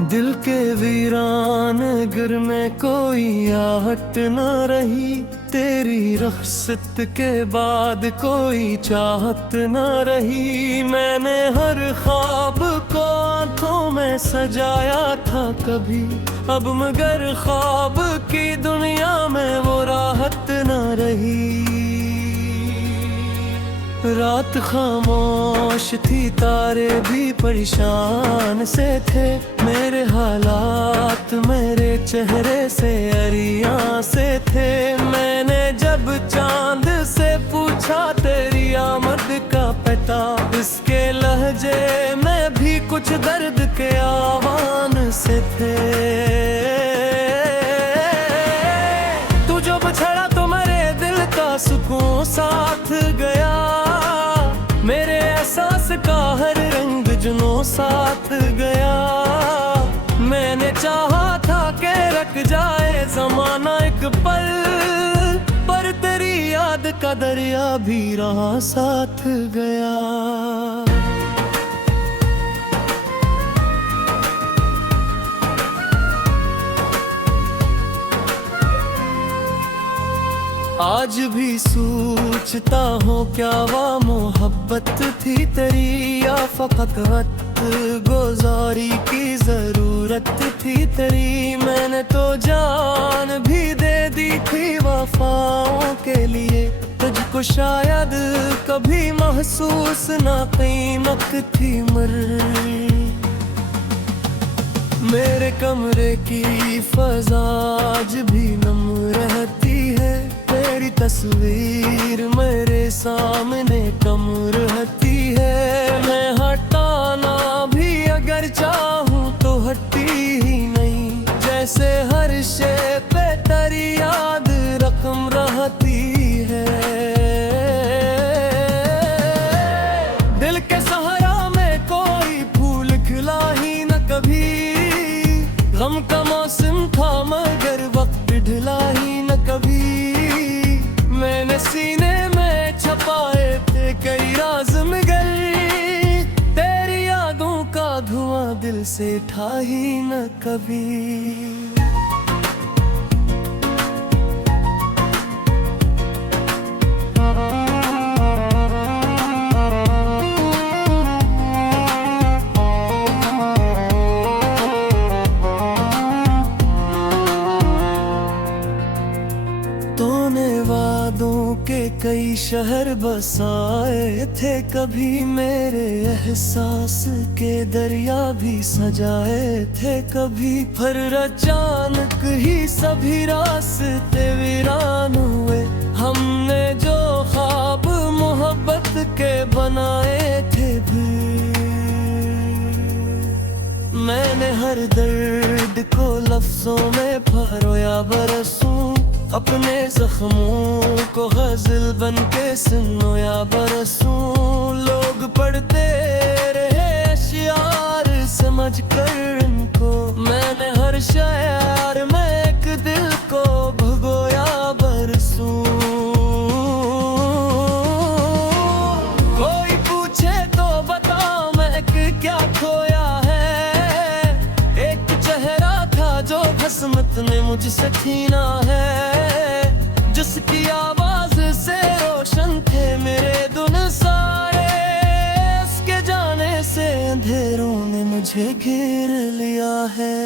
दिल के वीरान गिर में कोई आहट न रही, तेरी रुखसत के बाद कोई चाहत न रही। मैंने हर ख्वाब को आंखों में सजाया था कभी, अब मगर ख्वाब की दुनिया में वो राहत न रही। रात खामोश थी, तारे भी परेशान से थे, मेरे हालात मेरे चेहरे से अरियां से थे। मैंने जब चांद से पूछा तेरी आमद का पता, इसके लहजे में भी कुछ दर्द के आवान से थे। तू जो बछड़ा तो मेरे दिल का सुकून साथ गया, मेरे एहसास का हर रंग जुनून साथ गया। मैंने चाहा था कि रख जाए ज़माना एक पल, पर तेरी याद का दरिया भी रहा साथ गया। आज भी सोचता हूँ क्या वो मोहब्बत थी तेरी, या फकत वक्त गुजारी की जरूरत थी तेरी। मैंने तो जान भी दे दी थी वफाओं के लिए, तुझको शायद कभी महसूस ना कीमत थी मर। मेरे कमरे की फज़ा आज भी नम रहती है, तेरी तस्वीर मेरे सामने कम रहती है। मैं हटाना भी अगर चाहूँ तो हटती ही नहीं, जैसे हर शे पे तेरी याद रकम रहती है। दिल के सहारा में कोई फूल खिला ही न कभी, गम का मौसम था मगर वक्त ढला ही न कभी। मैंने सीने में छपाए थे कई राज मगर, तेरी यादों का धुआं दिल से था ही न कभी। वादों के कई शहर बसाए थे कभी, मेरे एहसास के दरिया भी सजाए थे कभी। पर अचानक ही सभी रास्ते वीरान हुए, हमने जो ख्वाब मोहब्बत के बनाए थे फिर। मैंने हर दर्द को लफ्जों में परोया बरसों, अपने जख्मों को गजल बन के सुनो या बरसूं। लोग पढ़ते रहे अशियार समझ कर इनको, मैंने हर शायर में एक दिल को भगोया बरसूं। कोई पूछे तो बता मैं क्या खोया है, एक चेहरा था जो भस्मत ने मुझसे छीना है, जिसकी आवाज से रोशन थे मेरे दिन सारे। उसके जाने से अंधेरों ने मुझे घेर लिया है।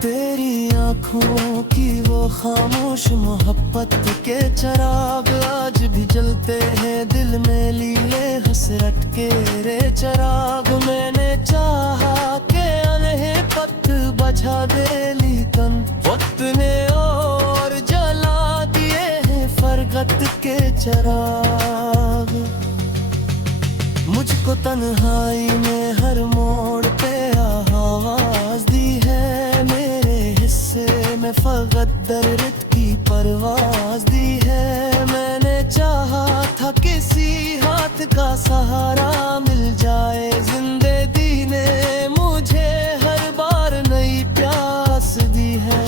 तेरी आँखों की वो खामोश मोहब्बत के चिराग आज भी जलते हैं दिल में, लीले हसरत के रे चिराग। मैंने चाहा के अनहे पत बजा दे लेकिन वक्त ने और जला दिए हैं फरगत के चिराग। मुझको तन्हाई में हर मोड़ पे आवाज दी है, मेरे हिस्से में फकत दर्द की परवाज दी है। मैंने चाहा था किसी हाथ का सहारा मिल जाए, जिंदगी ने मुझे हर बार नई प्यास दी है।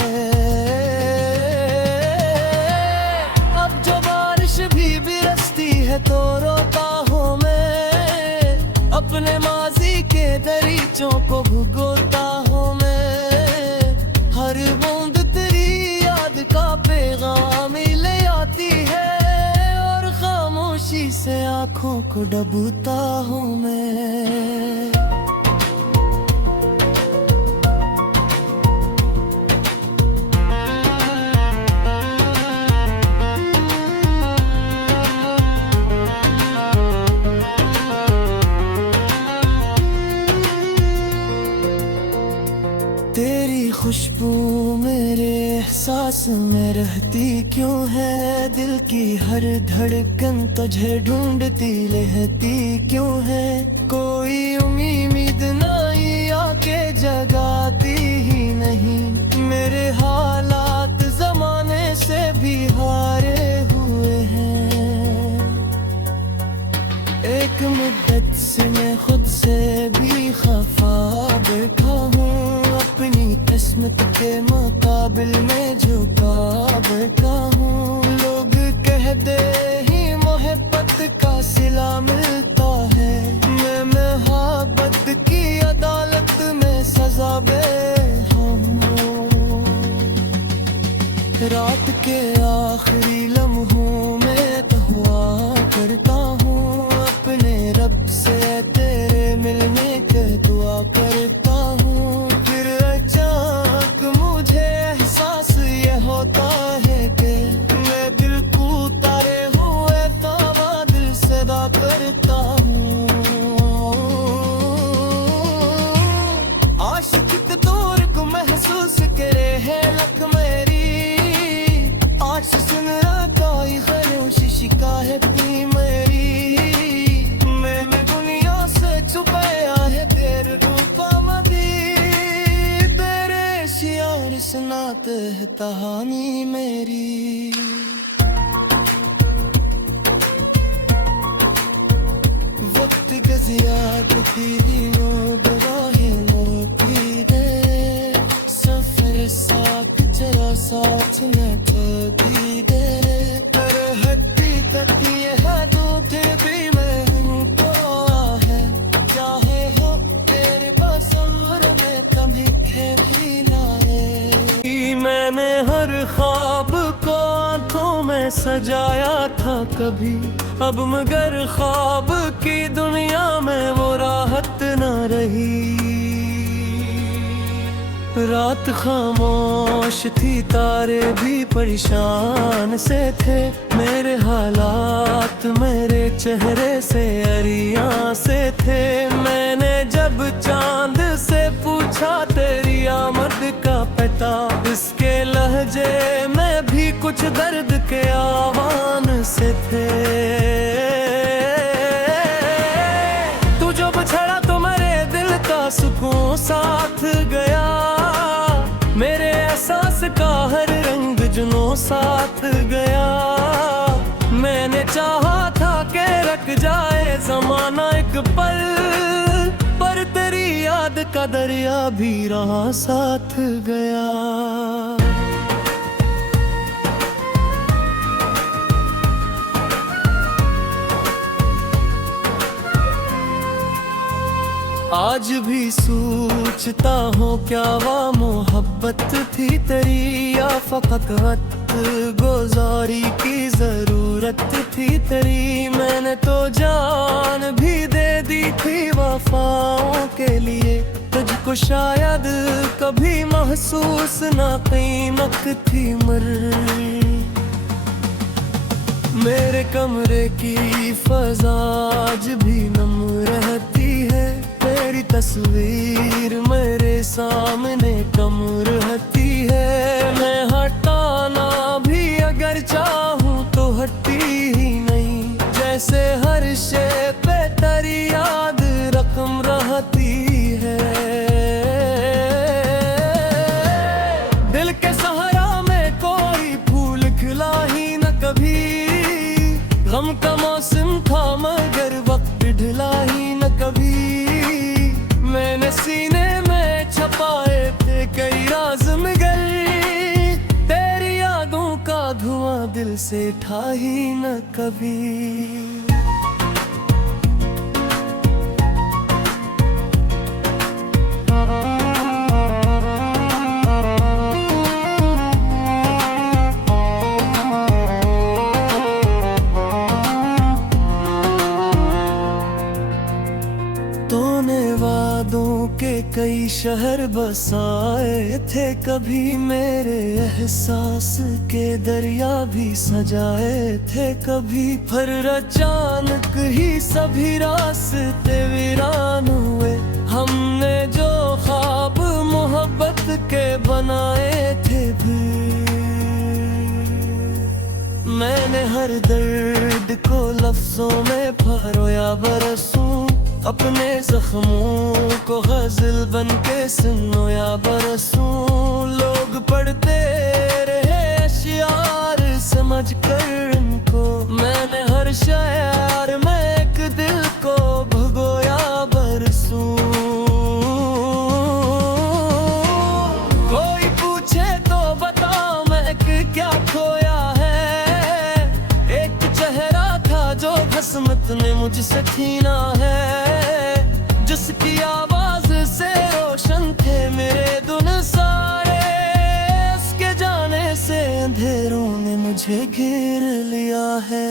तो रोता हूँ मैं, अपने माजी के दरीचों को भुगोता हूँ मैं। हर बूंद तेरी याद का पैगाम ले आती है, और खामोशी से आंखों को डूबता हूँ मैं। तेरी खुशबू मेरे एहसास में रहती क्यों है, दिल की हर धड़कन तुझे ढूंढती रहती क्यों है। कोई उम्मीद नहीं आके जगाती ही नहीं, मेरे हालात जमाने से भी हारे हुए हैं। एक मुद्दत से मैं खुद से भी खफा बैठा हूँ, अपनी किस्मत के मुकाबिल में झुका बैठा हूँ। लोग कह दे ही मोहब्बत का सिला मिलता है, मैं मोहब्बत की अदालत में सजा बैठा हूँ। रात के आखिरी लम्हों में तो हुआ करता हूँ, अपने रब से तेरे मिलने के दुआ करता हूँ। फिर अचानक मुझे एहसास ये होता है कि मैं दिल को तारे हुए तावा दिल सदा करता हूँ। आशिक के दौर को महसूस करे है लक मेरी, आज सुन रहा ही खरोश शिकायत थी मेरी। मैंने दुनिया से छुपाया है तेरे रूपा मदी, तेरे शियार सुनाते है कहानी मेरी। वक्त गजियात तेरी मोगराहे मोती दे, सफर साथ चला साथ न चलती दे। पर हकीकत ये है दूठे भी मैं हूँ तो है, चाहे हो तेरे पास उम्र में कभी खेती ना है। मैंने हर ख्वाब को आंखों में सजाया था कभी, अब मगर ख्वाब की दुनिया में वो राहत न रही। रात खामोश थी तारे भी परेशान से थे, मेरे हालात मेरे चेहरे से अरियां से थे। मैंने जब चांद से पूछा तेरी आमद का पता, इसके लहजे में भी कुछ दर्द के आह्वान से थे। तू जब छड़ा तो मेरे दिल का सुकून साथ गया, मेरे एहसास का हर रंग जुनून साथ गया। मैंने चाहा था कि रख जाए जमाना एक पल, पर तेरी याद का दरिया भी रहा साथ गया। आज भी सोचता हूँ क्या वह मोहब्बत थी तेरी, या फकत वक्त गुजारी की जरूरत थी तेरी। मैंने तो जान भी दे दी थी वफाओं के लिए, तुझको शायद कभी महसूस ना कीमत थी मर। मेरे कमरे की फजा आज भी नम रहती है, तेरी तस्वीर मेरे सामने कम रहती है। मैं हटाना भी अगर चाहूँ तो हटती ही नहीं, जैसे हर शे पे तेरी याद रकम रहती है। दिल के सहारा में कोई फूल खिला ही न कभी, गम का मौसम था मगर वक्त ढला ही न कभी। मैंने सीने में छपाए थे कई राज मगर, तेरी यादों का धुआं दिल से था ही न कभी। शहर बसाए थे कभी, मेरे एहसास के दरिया भी सजाए थे कभी। पर अचानक ही सभी रास्ते वीरान हुए। हमने जो ख्वाब मोहब्बत के बनाए थे भी। मैंने हर दर्द को लफ्जों में परोया बरसूं, अपने जख्मों को गजल बन के सुनो या बरसूं। लोग पढ़ते रहे अशियार समझ कर इनको, मैंने हर शायर में एक दिल को भगोया बरसूं। कोई पूछे तो बताओ मैं क्या खोया है। एक चेहरा था जो भस्मत ने मुझसे छीना है, जिसकी आवाज से रोशन थे मेरे दुन सारे। उसके जाने से अंधेरों ने मुझे घेर लिया है।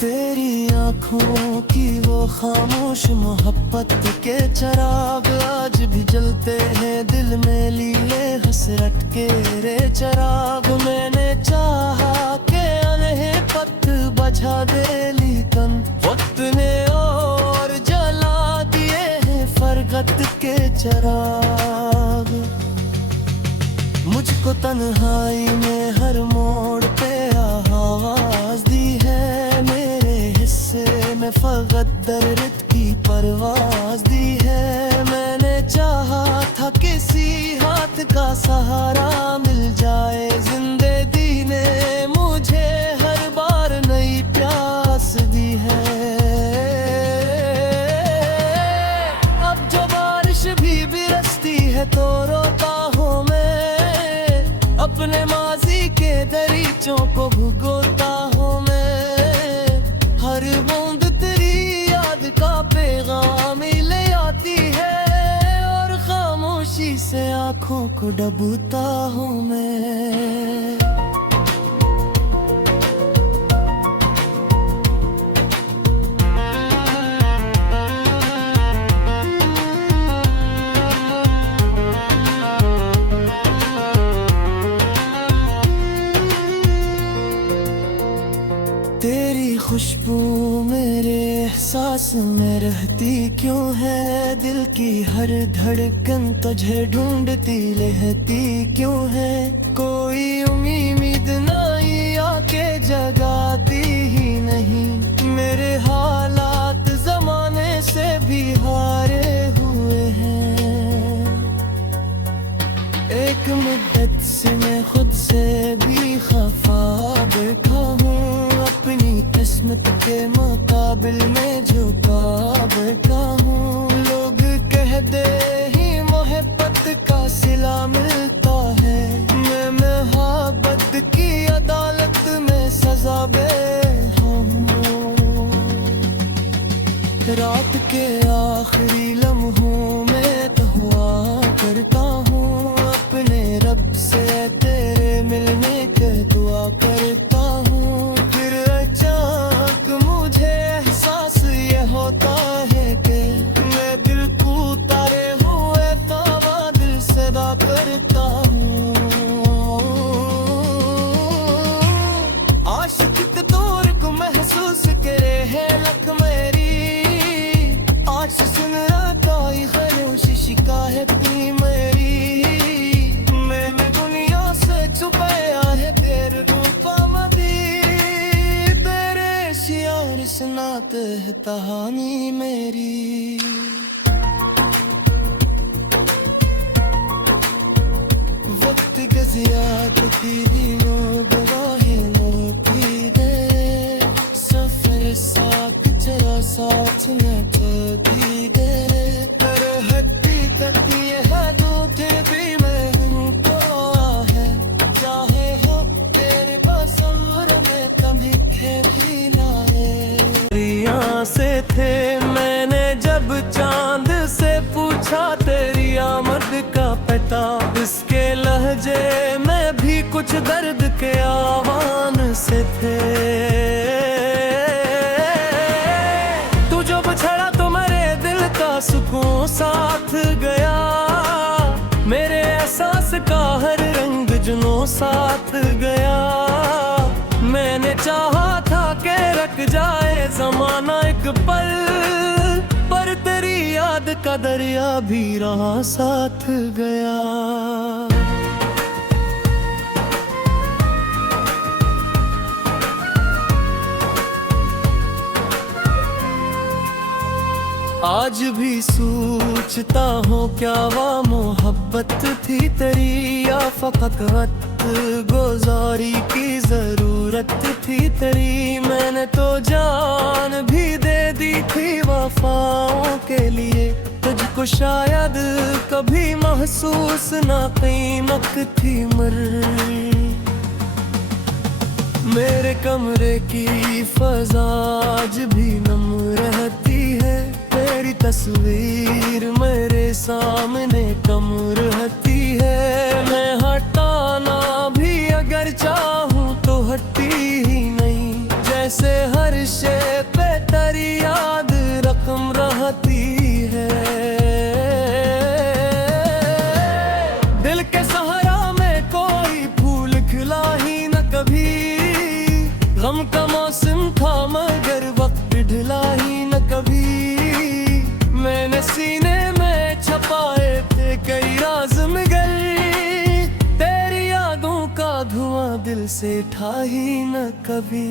तेरी आँखों की वो खामोश मोहब्बत के चिराग आज भी जलते हैं दिल में, लीले हसरत के रे चिराग। मैंने चाहा के अनहे पथ बजा दे, लेकिन वक्त ने और जला दिए हैं फरगत के चिराग। मुझको तन्हाई में हर मोड़ पे आवाज दी है, मेरे हिस्से में फकत दर्द की परवाज दी है। मैंने चाहा था किसी हाथ का सहारा मिल जाए, जिंदगी ने मुझे हर बार नई प्यास दी है। अब जो बारिश भी बरसती है तो रोता हूँ मैं, अपने माजी के दरीचों को भुगोता हूँ मैं। हर बूंद तेरी याद का पैगाम ले आती है, और खामोशी से आँखों को डूबता हूँ मैं। तेरी खुशबू मेरे एहसास में रहती क्यों है, दिल की हर धड़कन तुझे ढूंढती रहती क्यों है। कोई उम्मीद नहीं आके जगाती ही नहीं, मेरे हालात जमाने से भी हारे हुए हैं। एक मुद्दत से मैं खुद से भी खफा बैठा हूँ, अपनी किस्मत के मुकाबिल में झुका बैठा हूँ। लोग कह दे ही मोहब्बत का सिला मिलता है, मैं मोहब्बत की अदालत में सजा बैठा हूँ। रात के आखिरी लम्हों में तो हुआ करता हूँ, अपने रब से तेरे मिलने के दुआ करता हूँ। फिर अचानक मुझे एहसास ये होता है कि मैं दिल को तारे हुए तावा दिल सदा करता हूँ। आशिक तौर को महसूस करे है लक मेरी, आज सुन रहा कोई खामोशी शिकायत नहीं मेरी। मैंने दुनिया से छुपाया है तेरे रूपा मदी, तेरे शियार सुनाते है कहानी मेरी। वक्त गजियात तेरी नो गवाहें नो पी दे, सफर साथ चला साथ न दी दे। पर हकीकत ये है दूध भी मैं तो है, चाहे हो तेरे पास उम्र में कभी खेती लाए। यहाँ से थे मैंने जब चांद से पूछा तेरी आमद का पता, इसके लहजे में भी कुछ कुछ दर्द के आवान से थे। तू जब छड़ा तो मेरे दिल का सुकून साथ गया, मेरे एहसास का हर रंग जुनून साथ गया। मैंने चाहा था कि रख जाए ज़माना एक पल, पर तेरी याद का दरिया भी रहा साथ गया। आज भी सोचता हूँ क्या वो मोहब्बत थी तेरी, या फकत वक्त गुजारी की जरूरत थी तेरी। मैंने तो जान भी दे दी थी वफाओं के लिए, तुझको शायद कभी महसूस ना कीमत थी मर। मेरे कमरे की फज़ा आज भी नम रहती है, तेरी तस्वीर मेरे सामने कम रहती है। मैं हटाना भी अगर चाहूँ तो हटती ही नहीं, जैसे हर शे पे तेरी याद रकम रहती है। दिल के सहारा में कोई फूल खिला ही न कभी, गम का मौसम था मगर वक्त ढला ही न कभी। मैंने सीने में छपाए थे कई राज मगर, तेरी यादों का धुआं दिल से था ही न कभी।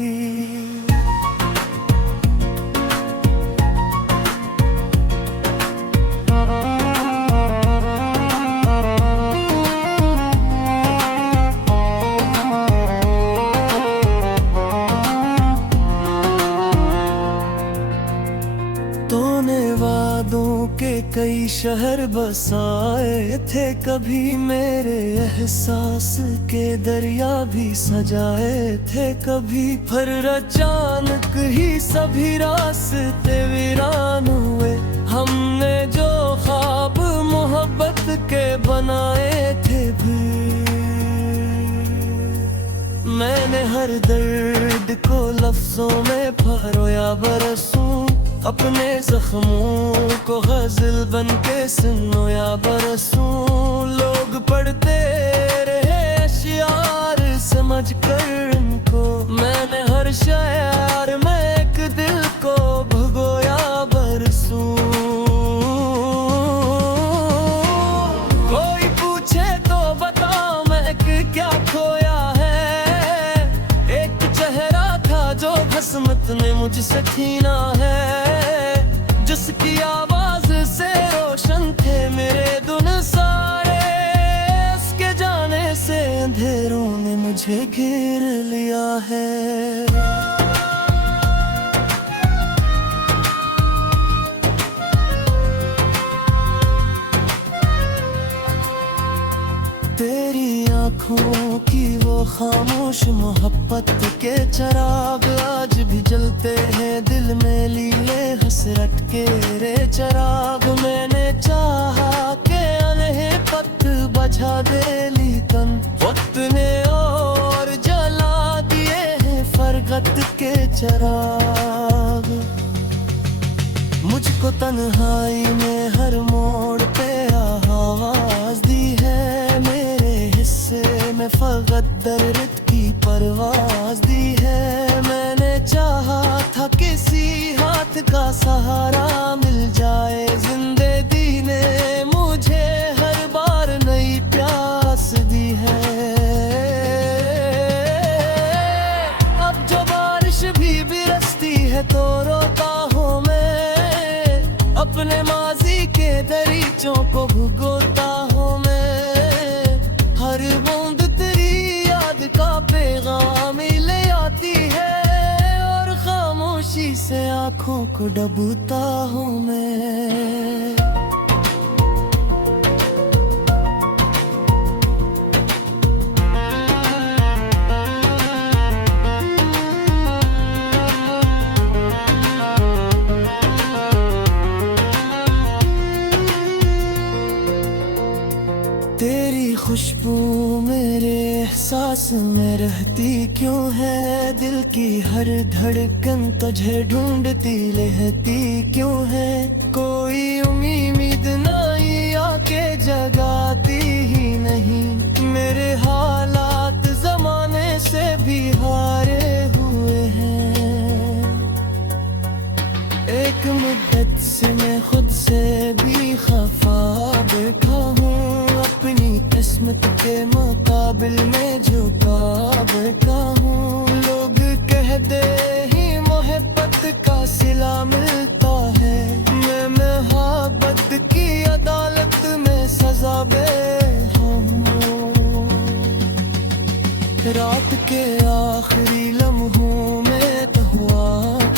तूने वादों के कई शहर बसाए थे, कभी मेरे एहसास के दरिया भी सजाए थे कभी। फिर अचानक ही सभी रास्ते वीरान हुए, हमने जो ख्वाब मोहब्बत के बनाए थे भी। मैंने हर दर्द को लफ्जों में परोया बरसूं, अपने जख्मों को गजल बन के सुनो या बरसूं। लोग पढ़ते रहे अशियार समझ कर इनको, मैंने हर शायर में एक दिल को भगोया बरसूं। कोई पूछे तो बता मैं क्या खोया है, एक चेहरा था जो भस्मत ने मुझसे छीना है, जिसकी आवाज से रोशन थे मेरे दुन सारे। उसके जाने से अंधेरों ने मुझे घेर लिया है। तेरी आँखों की वो खामोश मोहब्बत के चिराग आज भी जलते हैं दिल में, लीले हसरत के रे चिराग। मैंने चाहा के अनहे पत बजा दे, लेकिन वक्त ने और जला दिए हैं फरगत के चिराग। मुझको तन्हाई में हर मोड़ पे आवाज दी है, मेरे हिस्से में फकत दर्द की परवाज दी है। मैंने चाहा था किसी हाथ का सहारा मिल जाए, जिंदगी ने मुझे हर बार नई प्यास दी है। अब जो बारिश भी बरसती है तो रोता हूँ मैं, अपने माजी के दरीचों को भुगोता हूँ मैं। हर बूंद तेरी याद का पैगाम ले आती है, और खामोशी से आंखों को डूबता हूँ मैं। तेरी खुशबू मेरे सांस में रहती क्यों है, दिल की हर धड़कन तुझे ढूंढती रहती क्यों है। कोई उम्मीद नहीं आके जगाती ही नहीं, मेरे हालात जमाने से भी हारे हुए हैं। एक मुद्दत से मैं खुद से भी खफा बैठा हूँ, अपनी किस्मत के मुकाबिल में झुका बैठा हूँ। लोग कह दे ही मोहब्बत का सिला मिलता है, मैं मोहब्बत की अदालत में सजा बैठा हूँ। रात के आखिरी लम्हों में तो हुआ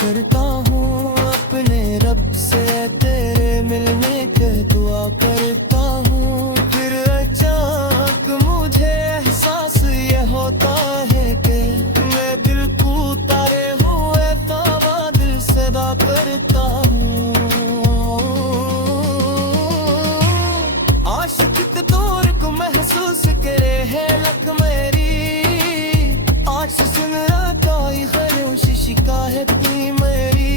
करता हूँ, अपने रब से तेरे मिलने के दुआ करता हूँ। फिर अचानक मुझे एहसास ये होता है कि मैं दिल को तारे हुए तावा दिल सदा करता हूँ। आशिक के दौर को महसूस करे है लक मेरी, आज सुन रहा कोई खरोश शिकायत की मेरी।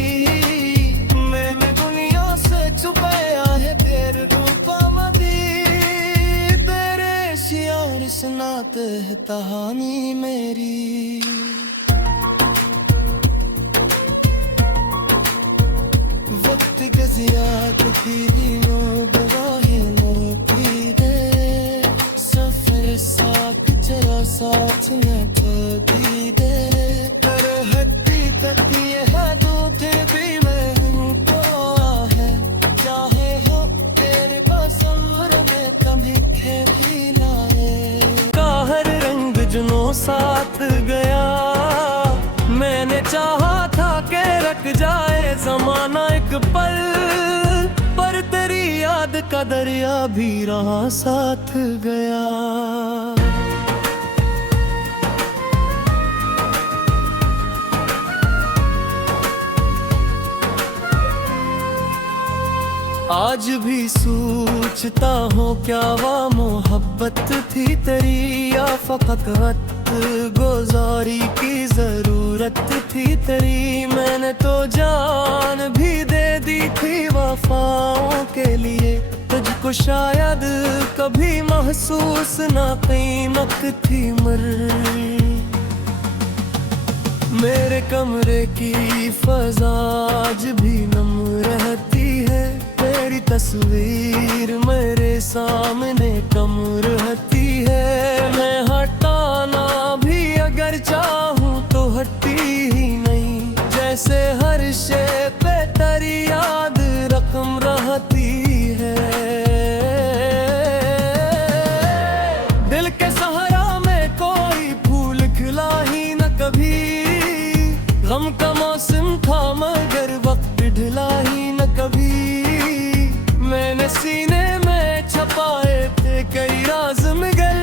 मैंने दुनिया से छुपाया है फिर रूपा मदी, तेरे शियार सुनाते है कहानी मेरी। वक्त गजियात तेरी लोग राहे लोगी दे, सफर साथ चला साथ में ठगी दे। पर हकीकत ये है दूध भी मैं को है, चाहे हो तेरे पास उम्र में कभी खेती लाए। का हर रंग जुनों साथ गया, मैंने चाहा था के रख जाए जमाना एक पल, पर तेरी याद का दरिया भी रहा साथ गया। आज भी सोचता हूँ क्या वह मोहब्बत थी तेरी, या फकत वक्त गुजारी की जरूरत थी तेरी। मैंने तो जान भी दे दी थी वफाओं के लिए, तुझको शायद कभी महसूस ना कीमत थी मर। मेरे कमरे की फजा आज भी नम रहती है, तेरी तस्वीर मेरे सामने कम रहती है। मैं हटाना भी अगर चाहूँ तो हटती ही नहीं, जैसे हर शे पे तेरी याद रकम रहती है। दिल के सहारा में कोई फूल खिला ही न कभी, गम का मौसम था मगर वक्त ढला ही न कभी। मैंने सीने में छपाए थे कई राज मगर,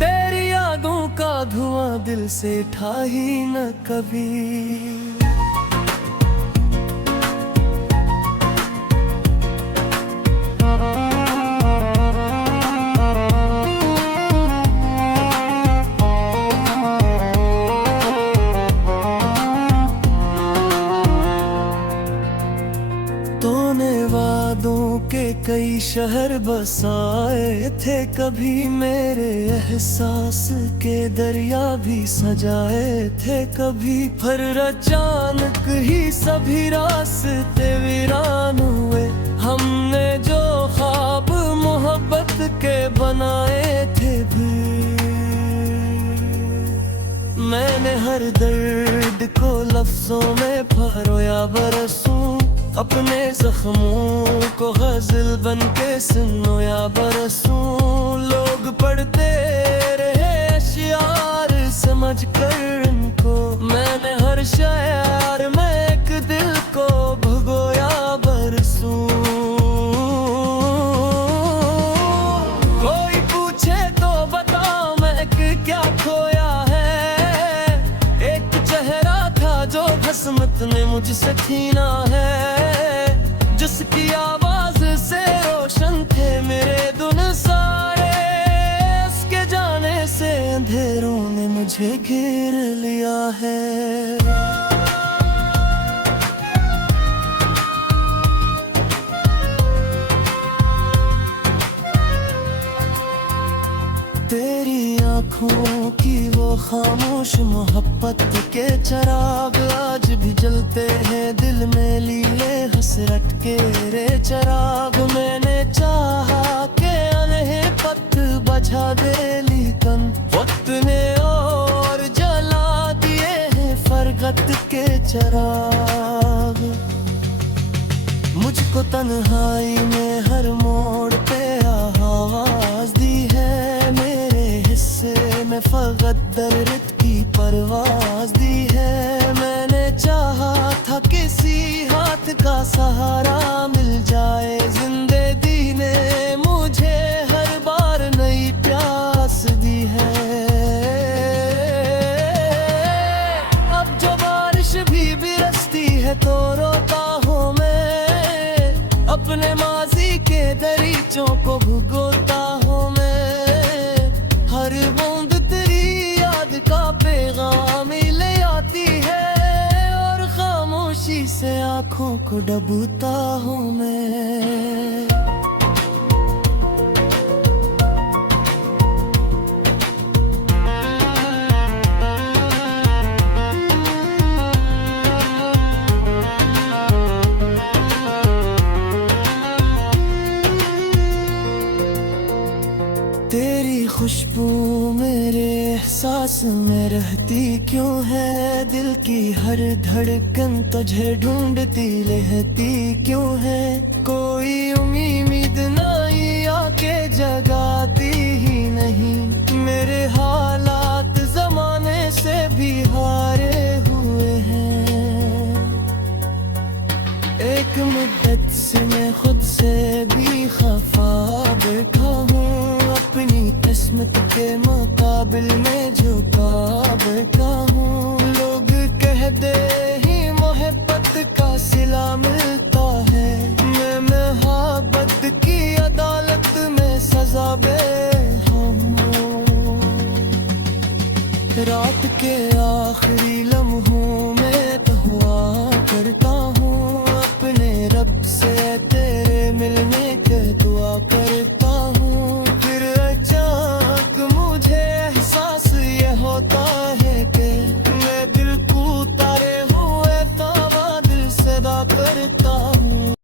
तेरी यादों का धुआं दिल से था ही न कभी। तूने वादों के कई शहर बसाए थे, कभी मेरे एहसास के दरिया भी सजाए थे कभी। फिर अचानक ही सभी रास्ते वीरान हुए, हमने जो ख्वाब मोहब्बत के बनाए थे भी। मैंने हर दर्द को लफ्जों में परोया बरसूं, अपने जख्मों को गजल बन के सुनो या बरसूं। लोग पढ़ते रहे अशियार समझ कर इनको, मैंने हर शायर में एक दिल को भगोया बरसूं। कोई पूछे तो बता मैं क्या खोया है, एक चेहरा था जो भस्मत ने मुझसे छीना है, जिसकी आवाज से रोशन थे मेरे दुन सारे, उसके जाने से अंधेरों ने मुझे घेर लिया है। तेरी आँखों की वो खामोश मोहब्बत के चिराग आज भी जलते हैं दिल में लीले हसरत के रे चिराग। मैंने चाहा के अनहे पत बजा दे लेकिन वक्त ने और जला दिए हैं फरगत के चिराग। मुझको तन्हाई में हर मोड़ पे आवाज दी है, मेरे हिस्से में फकत दर्द की परवाज दी है। मैंने चाहा था किसी हाथ का सहारा मिल जाए, जिंदगी ने मुझे हर बार नई प्यास दी है। अब जो बारिश भी बरसती है तो रोता हूँ मैं, अपने माजी के दरीचों को भुगोता हूँ मैं। हर बूंद तेरी याद का पैगाम ले आती है और खामोशी से आंखों को डूबता हूँ मैं। तेरी खुशबू मेरे एहसास में रहती क्यों है, दिल की हर धड़कन तुझे ढूंढती रहती क्यों है। कोई उम्मीद नहीं आके जगाती ही नहीं, मेरे हालात जमाने से भी हारे हुए हैं। एक मुद्दत से मैं खुद से भी खफा बैठा हूँ, अपनी किस्मत के मुकाबिल में झुका बैठा हूँ। लोग कह दे ही मोहब्बत का सिला मिलता है, मैं मोहब्बत की अदालत में सजा बैठा हूँ। रात के आखिरी